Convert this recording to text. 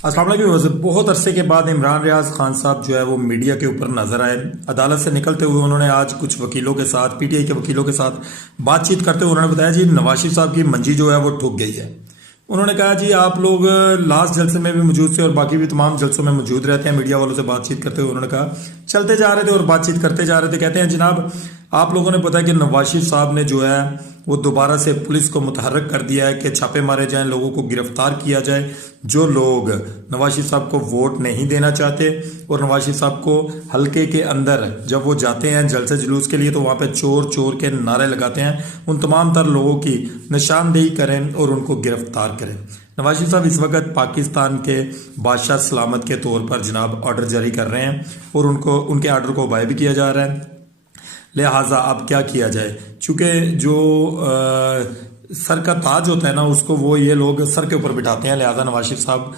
अस्सलाम वालेकुम। बहुत अरसे के बाद इमरान रियाज खान साहब जो है वो मीडिया के ऊपर नजर आए। अदालत से निकलते हुए उन्होंने आज कुछ वकीलों के साथ, पीटीआई के वकीलों के साथ बातचीत करते हुए उन्होंने बताया जी नवाज शरीफ साहब की मंजी जो है वो ठुक गई है। उन्होंने कहा जी आप लोग लास्ट जलसे में भी मौजूद थे और बाकी भी तमाम जलसों में मौजूद रहते हैं। मीडिया वालों से बातचीत करते हुए उन्होंने कहा चलते जा रहे थे और बातचीत करते जा रहे थे। कहते हैं जनाब आप लोगों ने पता कि नवाज शरीफ साहब ने जो है वो दोबारा से पुलिस को मुतहर्रिक कर दिया है कि छापे मारे जाएं, लोगों को गिरफ्तार किया जाए जो लोग नवाज शरीफ साहब को वोट नहीं देना चाहते और नवाज शरीफ साहब को हल्के के अंदर जब वो जाते हैं जलसे जुलूस के लिए तो वहाँ पे चोर चोर के नारे लगाते हैं। उन तमाम तर लोगों की निशानदेही करें और उनको गिरफ्तार करें। नवाज शरीफ साहब इस वक्त पाकिस्तान के बादशाह सलामत के तौर पर जनाब ऑर्डर जारी कर रहे हैं और उनके ऑर्डर को वाय भी किया जा रहा है। लिहाजा अब क्या किया जाए, चूंकि जो सर का ताज होता है ना उसको वो ये लोग सर के ऊपर बिठाते हैं। लिहाजा नवाज शरीफ साहब